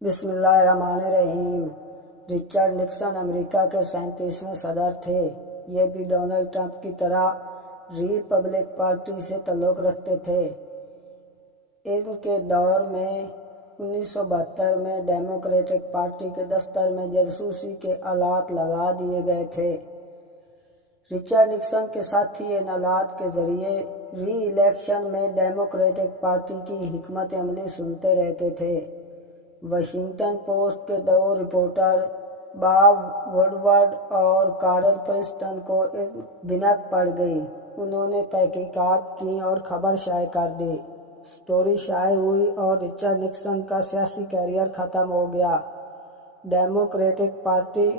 بسم اللہ الرحمن الرحیم۔ رچرڈ نکسن امریکہ کے 37ویں صدر تھے۔ یہ بھی ڈونلڈ ٹرمپ کی طرح ریپبلک پارٹی سے تعلق رکھتے تھے۔ ان کے دور میں 1972 میں ڈیموکریٹک پارٹی کے دفتر میں جاسوسی کے آلات لگا دیے گئے تھے۔ رچرڈ نکسن کے ساتھی ان آلات کے ذریعے ری الیکشن میں ڈیموکریٹک پارٹی کی حکمت عملی سنتے رہتے تھے۔ واشنگٹن پوسٹ کے دو رپورٹر باب ووڈورڈ اور کارل پرسٹن کو اس بھنک پڑ گئی۔ انہوں نے تحقیقات کی اور خبر شائع کر دی۔ سٹوری شائع ہوئی اور رچرڈ نکسن کا سیاسی کیریئر ختم ہو گیا۔ ڈیموکریٹک پارٹی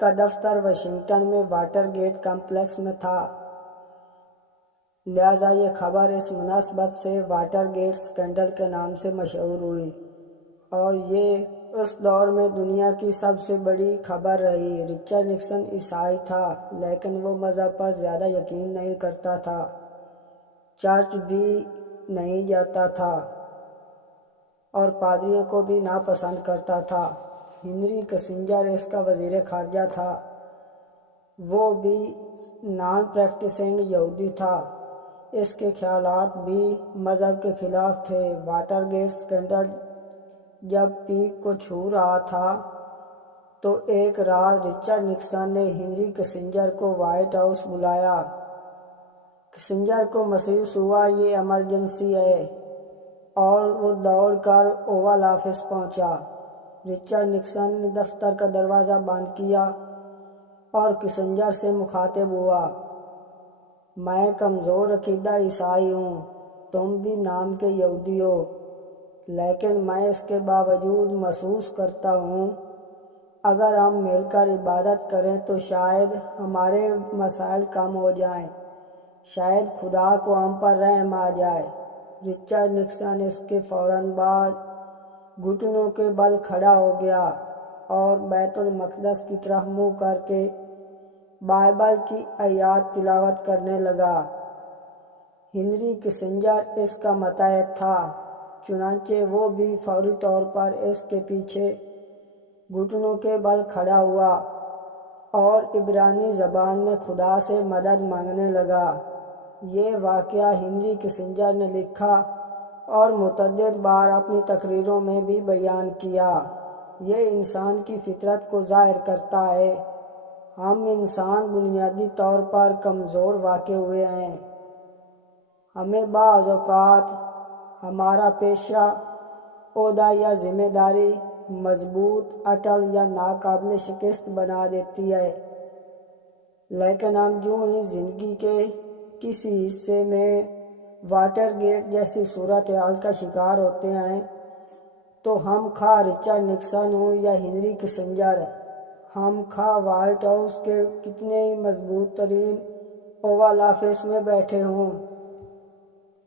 کا دفتر واشنگٹن میں واٹر گیٹ کمپلیکس میں تھا، لہذا یہ خبر اس مناسبت سے واٹر گیٹ اسکینڈل کے نام سے مشہور ہوئی اور یہ اس دور میں دنیا کی سب سے بڑی خبر رہی۔ رچرڈ نکسن عیسائی تھا، لیکن وہ مذہب پر زیادہ یقین نہیں کرتا تھا، چرچ بھی نہیں جاتا تھا اور پادریوں کو بھی ناپسند کرتا تھا۔ ہنری کسنجر اس کا وزیر خارجہ تھا، وہ بھی نان پریکٹسنگ یہودی تھا۔ اس کے خیالات بھی مذہب کے خلاف تھے۔ واٹر گیٹ اسکینڈل جب پیک کو چھو رہا تھا تو ایک رات رچرڈ نکسن نے ہنری کسنجر کو وائٹ ہاؤس بلایا۔ کسنجر کو محسوس ہوا یہ ایمرجنسی ہے اور وہ دوڑ کر اوول آفس پہنچا۔ رچرڈ نکسن نے دفتر کا دروازہ بند کیا اور کسنجر سے مخاطب ہوا۔ میں کمزور عقیدہ عیسائی ہوں، تم بھی نام کے یہودی ہو، لیکن میں اس کے باوجود محسوس کرتا ہوں اگر ہم مل کر عبادت کریں تو شاید ہمارے مسائل کم ہو جائیں، شاید خدا کو ہم پر رحم آ جائے۔ رچرڈ نکسن اس کے فوراً بعد گھٹنوں کے بل کھڑا ہو گیا اور بیت المقدس کی طرف منہ کر کے بائبل کی آیات تلاوت کرنے لگا۔ ہنری کسنجر اس کا متحد تھا، چنانچہ وہ بھی فوری طور پر اس کے پیچھے گھٹنوں کے بل کھڑا ہوا اور عبرانی زبان میں خدا سے مدد مانگنے لگا۔ یہ واقعہ ہنری کسنجر نے لکھا اور متعدد بار اپنی تقریروں میں بھی بیان کیا۔ یہ انسان کی فطرت کو ظاہر کرتا ہے۔ ہم انسان بنیادی طور پر کمزور واقع ہوئے ہیں۔ ہمیں بعض اوقات ہمارا پیشہ، عہدہ یا ذمہ داری مضبوط، اٹل یا ناقابل شکست بنا دیتی ہے، لیکن ہم جو ہی زندگی کے کسی حصے میں واٹر گیٹ جیسی صورتحال کا شکار ہوتے ہیں تو ہم خواہ رچرڈ نکسن ہوں یا ہنری کسنجر، ہم خواہ وائٹ ہاؤس کے کتنے ہی مضبوط ترین اوول آفس میں بیٹھے ہوں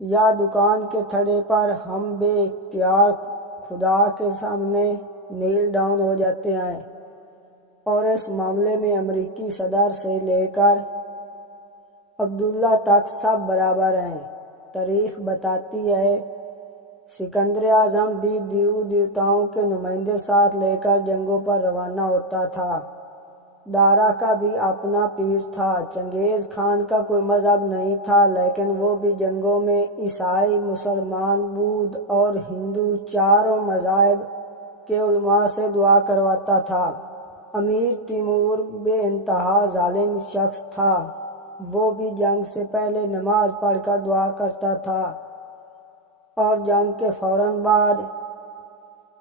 یا دکان کے تھڑے پر، ہم بے اختیار خدا کے سامنے نیل ڈاؤن ہو جاتے ہیں۔ اور اس معاملے میں امریکی صدر سے لے کر عبداللہ تک سب برابر ہیں۔ تاریخ بتاتی ہے سکندر اعظم بھی دیوتاؤں کے نمائندے ساتھ لے کر جنگوں پر روانہ ہوتا تھا۔ دارا کا بھی اپنا پیر تھا۔ چنگیز خان کا کوئی مذہب نہیں تھا، لیکن وہ بھی جنگوں میں عیسائی، مسلمان، بودھ اور ہندو چاروں مذاہب کے علماء سے دعا کرواتا تھا۔ امیر تیمور بے انتہا ظالم شخص تھا، وہ بھی جنگ سے پہلے نماز پڑھ کر دعا کرتا تھا اور جنگ کے فوراً بعد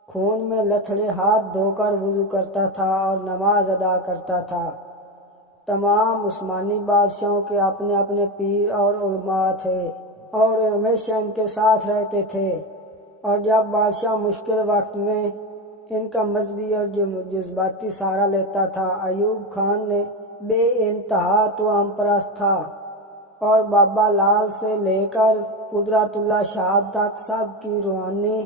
خون میں لتھڑے ہاتھ دھو کر وضو کرتا تھا اور نماز ادا کرتا تھا۔ تمام عثمانی بادشاہوں کے اپنے اپنے پیر اور علماء تھے اور ہمیشہ ان کے ساتھ رہتے تھے، اور جب بادشاہ مشکل وقت میں ان کا مذہبی اور جذباتی سہارا لیتا تھا۔ ایوب خان نے بے انتہا توام پرست تھا اور بابا لال سے لے کر قدرت اللہ شہاب تک سب کی روحانی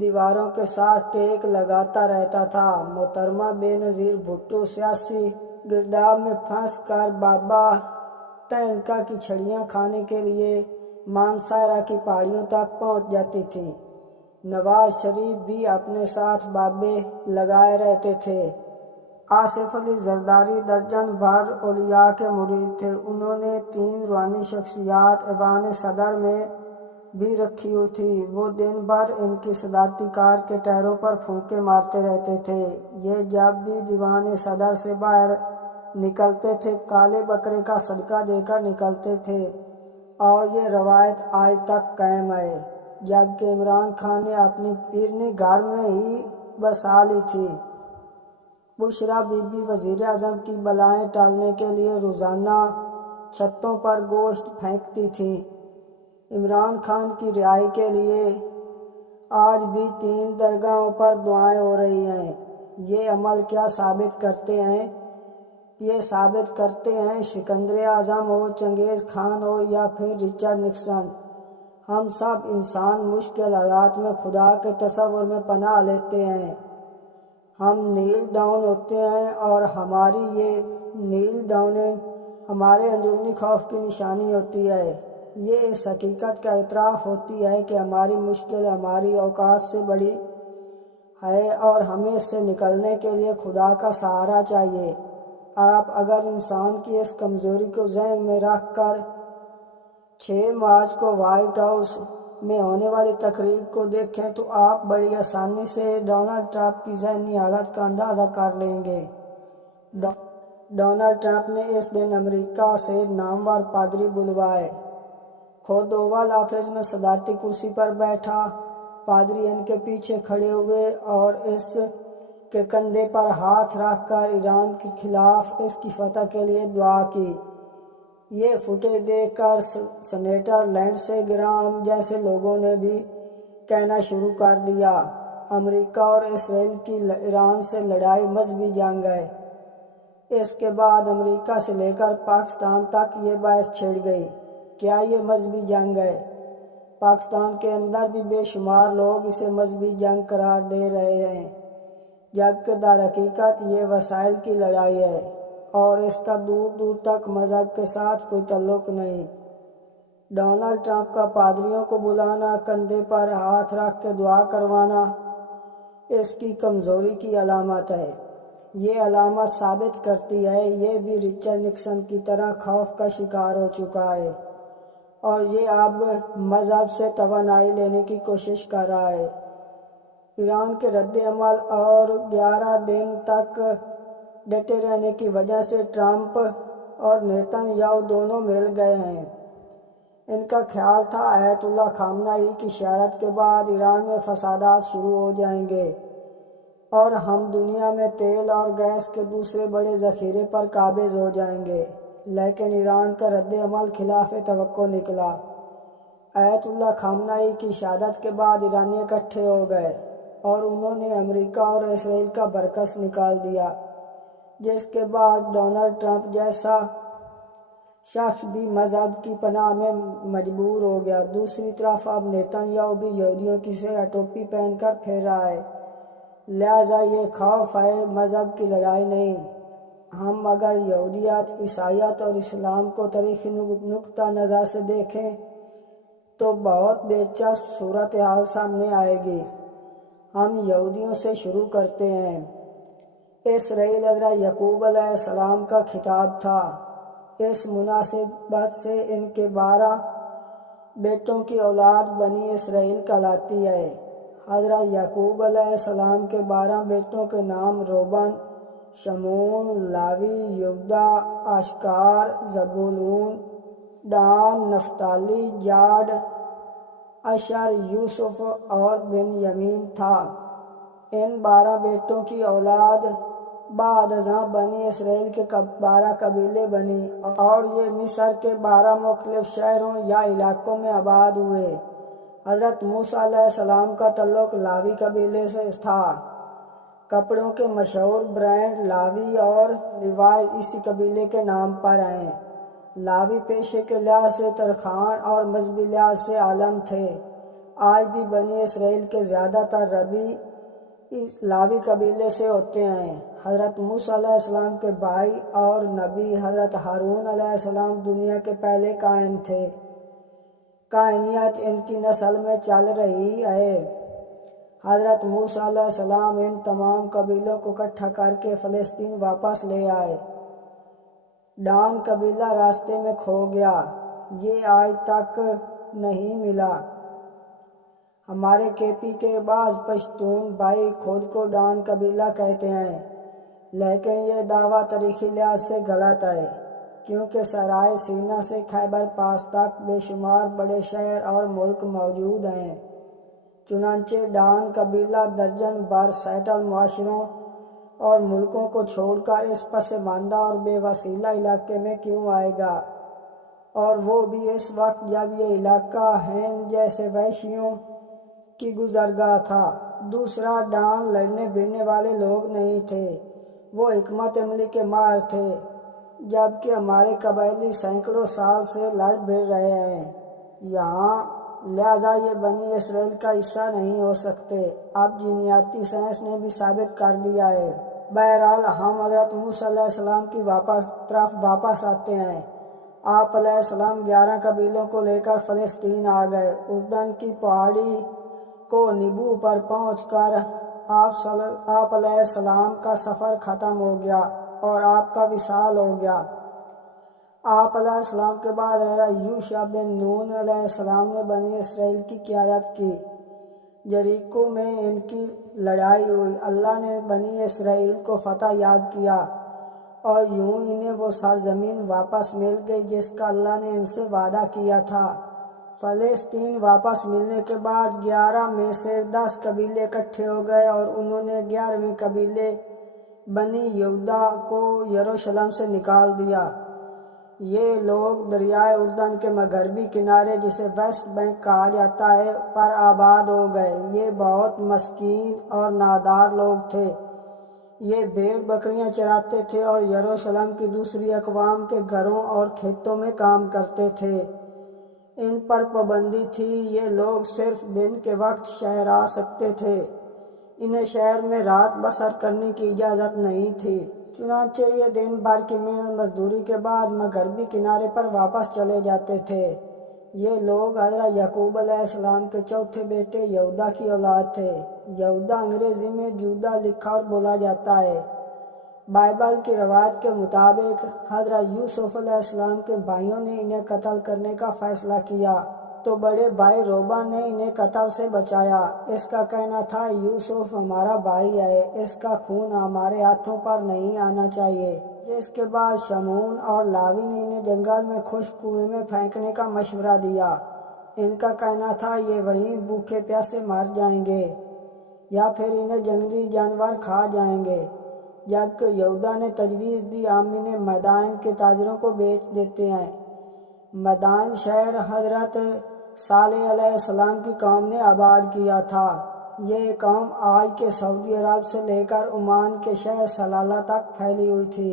دیواروں کے ساتھ ٹیک لگاتا رہتا تھا۔ محترمہ بے نظیر بھٹو سیاسی گرداب میں پھنس کر بابا تینکا کی چھڑیاں کھانے کے لیے مانسہرہ کی پہاڑیوں تک پہنچ جاتی تھی۔ نواز شریف بھی اپنے ساتھ بابے لگائے رہتے تھے۔ آصف علی زرداری درجن بھر اولیاء کے مرید تھے۔ انہوں نے 3 روحانی شخصیات ایوان صدر میں بھی رکھی ہوئی تھی۔ وہ دن بھر ان کی صدارتی کار کے ٹائروں پر پھونکے مارتے رہتے تھے۔ یہ جب بھی دیوان صدر سے باہر نکلتے تھے کالے بکرے کا صدقہ دے کر نکلتے تھے، اور یہ روایت آج تک قائم ہے۔ جبکہ عمران خان نے اپنی پیرنی گھر میں ہی بسا لی تھی۔ بشریٰ بی بی وزیر اعظم کی بلائیں ٹالنے کے لیے روزانہ چھتوں پر گوشت پھینکتی تھیں۔ عمران خان کی رہائی کے لیے آج بھی 3 درگاہوں پر دعائیں ہو رہی ہیں۔ یہ عمل کیا ثابت کرتے ہیں؟ یہ ثابت کرتے ہیں سکندر اعظم ہو، چنگیز خان ہو یا پھر رچرڈ نکسن، ہم سب انسان مشکل حالات میں خدا کے تصور میں پناہ لیتے ہیں۔ ہم نیل ڈاؤن ہوتے ہیں اور ہماری یہ نیل ڈاؤننگ ہمارے اندرونی خوف کی نشانی ہوتی ہے۔ یہ اس حقیقت کا اعتراف ہوتی ہے کہ ہماری مشکل ہماری اوقات سے بڑی ہے اور ہمیں اس سے نکلنے کے لیے خدا کا سہارا چاہیے۔ آپ اگر انسان کی اس کمزوری کو ذہن میں رکھ کر 6 مارچ کو وائٹ ہاؤس میں ہونے والی تقریب کو دیکھیں تو آپ بڑی آسانی سے ڈونلڈ ٹرمپ کی ذہنی حالت کا اندازہ کر لیں گے۔ ڈونلڈ ٹرمپ نے اس دن امریکہ سے نامور پادری بلوائے۔ خود اوول آفس میں صدارتی کرسی پر بیٹھا پادری ان کے پیچھے کھڑے ہوئے اور اس کے کندھے پر ہاتھ رکھ کر ایران کے خلاف اس کی فتح کے لیے دعا کی۔ یہ فوٹیج دیکھ کر سینیٹر لینڈسے گرام جیسے لوگوں نے بھی کہنا شروع کر دیا، امریکہ اور اسرائیل کی ایران سے لڑائی مذہبی جنگ ہے۔ اس کے بعد امریکہ سے لے کر پاکستان تک یہ بحث چھڑ گئی، کیا یہ مذہبی جنگ ہے؟ پاکستان کے اندر بھی بے شمار لوگ اسے مذہبی جنگ قرار دے رہے ہیں، جبکہ در حقیقت یہ وسائل کی لڑائی ہے اور اس کا دور دور تک مذہب کے ساتھ کوئی تعلق نہیں۔ ڈونلڈ ٹرمپ کا پادریوں کو بلانا، کندھے پر ہاتھ رکھ کے دعا کروانا اس کی کمزوری کی علامت ہے۔ یہ علامت ثابت کرتی ہے یہ بھی رچرڈ نکسن کی طرح خوف کا شکار ہو چکا ہے اور یہ اب مذہب سے توانائی لینے کی کوشش کر رہا ہے۔ ایران کے رد عمل اور 11 دن تک ڈٹے رہنے کی وجہ سے ٹرمپ اور نیتن یاہو دونوں مل گئے ہیں۔ ان کا خیال تھا آیت اللہ خامنہ ای کی شہادت کے بعد ایران میں فسادات شروع ہو جائیں گے اور ہم دنیا میں تیل اور گیس کے دوسرے بڑے ذخیرے پر قابض ہو جائیں گے، لیکن ایران کا رد عمل خلاف توقع نکلا۔ آیت اللہ خامنہ ای کی شہادت کے بعد ایرانی اکٹھے ہو گئے اور انہوں نے امریکہ اور اسرائیل کا برعکس نکال دیا، جس کے بعد ڈونلڈ ٹرمپ جیسا شخص بھی مذہب کی پناہ میں مجبور ہو گیا۔ دوسری طرف اب نیتن یاہو بھی یہودیوں کی سے ٹوپی پہن کر پھر رہا ہے، لہٰذا یہ خوف ہے مذہب کی لڑائی نہیں۔ ہم اگر یہودیت، عیسائیت اور اسلام کو تاریخی نقطہ نظر سے دیکھیں تو بہت دلچسپ صورتحال سامنے آئے گی۔ ہم یہودیوں سے شروع کرتے ہیں۔ اسرائیل حضرت یعقوب علیہ السلام کا خطاب تھا۔ اس مناسبت سے ان کے 12 بیٹوں کی اولاد بنی اسرائیل کہلاتی ہے۔ حضرت یعقوب علیہ السلام کے 12 بیٹوں کے نام روبن، شمعون، لاوی، یہودا، آشکار، زبولون، ڈان، نفتالی، گاد، آشر، یوسف اور بنیامین تھا۔ ان 12 بیٹوں کی اولاد بعد ازاں بنی اسرائیل کے 12 قبیلے بنی اور یہ مصر کے 12 مختلف شہروں یا علاقوں میں آباد ہوئے۔ حضرت موسیٰ علیہ السلام کا تعلق لاوی قبیلے سے تھا۔ کپڑوں کے مشہور برانڈ لاوی اور لیوائز اسی قبیلے کے نام پر ہیں۔ لاوی پیشے کے لحاظ سے ترخان اور مذہبی لحاظ سے عالم تھے۔ آج بھی بنی اسرائیل کے زیادہ تر ربی لاوی قبیلے سے ہوتے ہیں۔ حضرت موسیٰ علیہ السلام کے بھائی اور نبی حضرت ہارون علیہ السلام دنیا کے پہلے کاہن تھے۔ کاہنیت ان کی نسل میں چل رہی ہے۔ حضرت موسیٰ علیہ السلام ان تمام قبیلوں کو اکٹھا کر کے فلسطین واپس لے آئے۔ ڈان قبیلہ راستے میں کھو گیا، یہ آج تک نہیں ملا۔ ہمارے KP کے بعض پشتون بھائی خود کو ڈان قبیلہ کہتے ہیں، لیکن یہ دعویٰ تاریخی لحاظ سے غلط ہے، کیونکہ صحرائے سینا سے خیبر پاس تک بے شمار بڑے شہر اور ملک موجود ہیں۔ چنانچہ ڈان قبیلہ درجن بھر سیٹل معاشروں اور ملکوں کو چھوڑ کر اس پسماندہ اور بے وسیلہ علاقے میں کیوں آئے گا، اور وہ بھی اس وقت جب یہ علاقہ ہند جیسے وحشیوں کی گزرگاہ تھا۔ دوسرا، ڈان لڑنے بھیڑنے والے لوگ نہیں تھے، وہ حکمت عملی کے ماہر تھے، جبکہ ہمارے قبائلی سینکڑوں سال سے لڑ بھڑ رہے ہیں یہاں، لہٰذا یہ بنی اسرائیل کا حصہ نہیں ہو سکتے۔ اب جینیاتی سائنس نے بھی ثابت کر دیا ہے۔ بہرحال ہم حضرت موسیٰ علیہ السلام کی طرف واپس آتے ہیں۔ آپ علیہ السلام 11 قبیلوں کو لے کر فلسطین آ گئے۔ اردن کی پہاڑی کو نبو پر پہنچ کر آپ علیہ السلام کا سفر ختم ہو گیا اور آپ کا وصال ہو گیا۔ آپ علیہ السلام کے بعد یوشع بن نون علیہ السلام نے بنی اسرائیل کی قیادت کی۔ یریکو میں ان کی لڑائی ہوئی، اللہ نے بنی اسرائیل کو فتح یاب کیا اور یوں انہیں وہ سرزمین واپس مل گئی جس کا اللہ نے ان سے وعدہ کیا تھا۔ فلسطین واپس ملنے کے بعد 11 میں سے 10 قبیلے اکٹھے ہو گئے اور انہوں نے 11ویں قبیلے بنی یہودا کو یروشلم سے نکال دیا۔ یہ لوگ دریائے اردن کے مغربی کنارے، جسے ویسٹ بینک کہا جاتا ہے، پر آباد ہو گئے۔ یہ بہت مسکین اور نادار لوگ تھے، یہ بھیڑ بکریاں چراتے تھے اور یروشلم کی دوسری اقوام کے گھروں اور کھیتوں میں کام کرتے تھے۔ ان پر پابندی تھی، یہ لوگ صرف دن کے وقت شہر آ سکتے تھے، انہیں شہر میں رات بسر کرنے کی اجازت نہیں تھی۔ چنانچہ یہ دن بھر کی محنت مزدوری کے بعد مغربی کنارے پر واپس چلے جاتے تھے۔ یہ لوگ حضرت یعقوب علیہ السلام کے چوتھے بیٹے یہودا کی اولاد تھے۔ یہودا انگریزی میں جودا لکھا اور بولا جاتا ہے۔ بائبل کی روایت کے مطابق حضرت یوسف علیہ السلام کے بھائیوں نے انہیں قتل کرنے کا فیصلہ کیا تو بڑے بھائی روبن نے انہیں قتل سے بچایا۔ اس کا کہنا تھا، یوسف ہمارا بھائی ہے، اس کا خون ہمارے ہاتھوں پر نہیں آنا چاہیے۔ جس کے بعد شمعون اور لاوی نے انہیں جنگل میں خشک کنویں میں پھینکنے کا مشورہ دیا۔ ان کا کہنا تھا یہ وہیں بھوکے پیاسے مر جائیں گے یا پھر انہیں جنگلی جانور کھا جائیں گے، جبکہ یہودا نے تجویز دی ہم انہیں مدائن کے تاجروں کو بیچ دیتے ہیں۔ مدائن شہر حضرت صالح علیہ السلام کی قوم نے آباد کیا تھا۔ یہ قوم آج کے سعودی عرب سے لے کر عمان کے شہر سلالہ تک پھیلی ہوئی تھی۔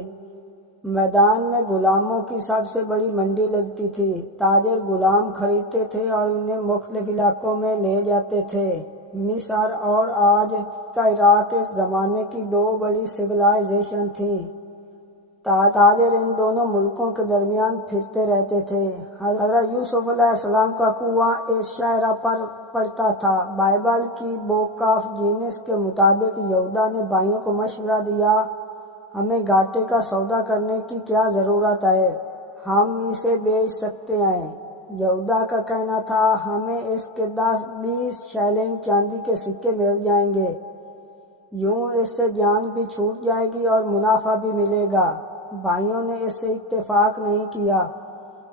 میدان میں غلاموں کی سب سے بڑی منڈی لگتی تھی، تاجر غلام خریدتے تھے اور انہیں مختلف علاقوں میں لے جاتے تھے۔ مصر اور آج کا عراق اس زمانے کی 2 بڑی سویلائزیشن تھیں۔ تاجر ان دونوں ملکوں کے درمیان پھرتے رہتے تھے۔ حضرت یوسف علیہ السلام کا کنواں اس شاہراہ پر پڑتا تھا۔ بائبل کی بک آف جینیس کے مطابق یہودا نے بھائیوں کو مشورہ دیا، ہمیں گھاٹے کا سودا کرنے کی کیا ضرورت ہے، ہم اسے بیچ سکتے ہیں۔ یہودا کا کہنا تھا، ہمیں اس کے 10-20 شیلنگ چاندی کے سکے مل جائیں گے، یوں اس سے جان بھی چھوٹ جائے گی اور منافع بھی ملے گا۔ بھائیوں نے اس سے اتفاق نہیں کیا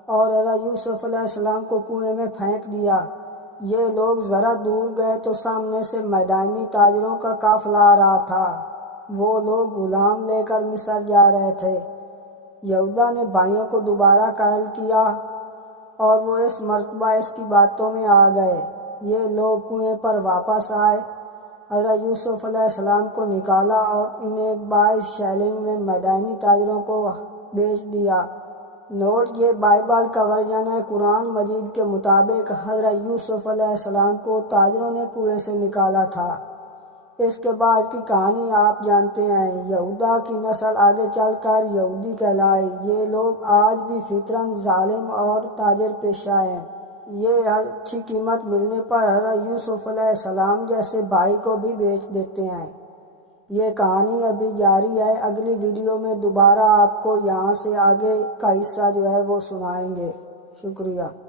اور حضرت یوسف علیہ السلام کو کنویں میں پھینک دیا۔ یہ لوگ ذرا دور گئے تو سامنے سے میدانی تاجروں کا قافلہ آ رہا تھا، وہ لوگ غلام لے کر مصر جا رہے تھے۔ یہودا نے بھائیوں کو دوبارہ قائل کیا اور وہ اس مرتبہ اس کی باتوں میں آ گئے۔ یہ لوگ کنویں پر واپس آئے، حضرت یوسف علیہ السلام کو نکالا اور انہیں 22 شیلنگ میں میدانی تاجروں کو بیچ دیا۔ نوٹ، یہ بائبل کا ورژن ہے۔ قرآن مجید کے مطابق حضرت یوسف علیہ السلام کو تاجروں نے کنویں سے نکالا تھا۔ اس کے بعد کی کہانی آپ جانتے ہیں۔ یہودا کی نسل آگے چل کر یہودی کہلائی۔ یہ لوگ آج بھی فطراً ظالم اور تاجر پیشہ ہیں۔ یہ اچھی قیمت ملنے پر حضرت یوسف علیہ السلام جیسے بھائی کو بھی بیچ دیتے ہیں۔ یہ کہانی ابھی جاری ہے، اگلی ویڈیو میں دوبارہ آپ کو یہاں سے آگے کا حصہ جو ہے وہ سنائیں گے۔ شکریہ۔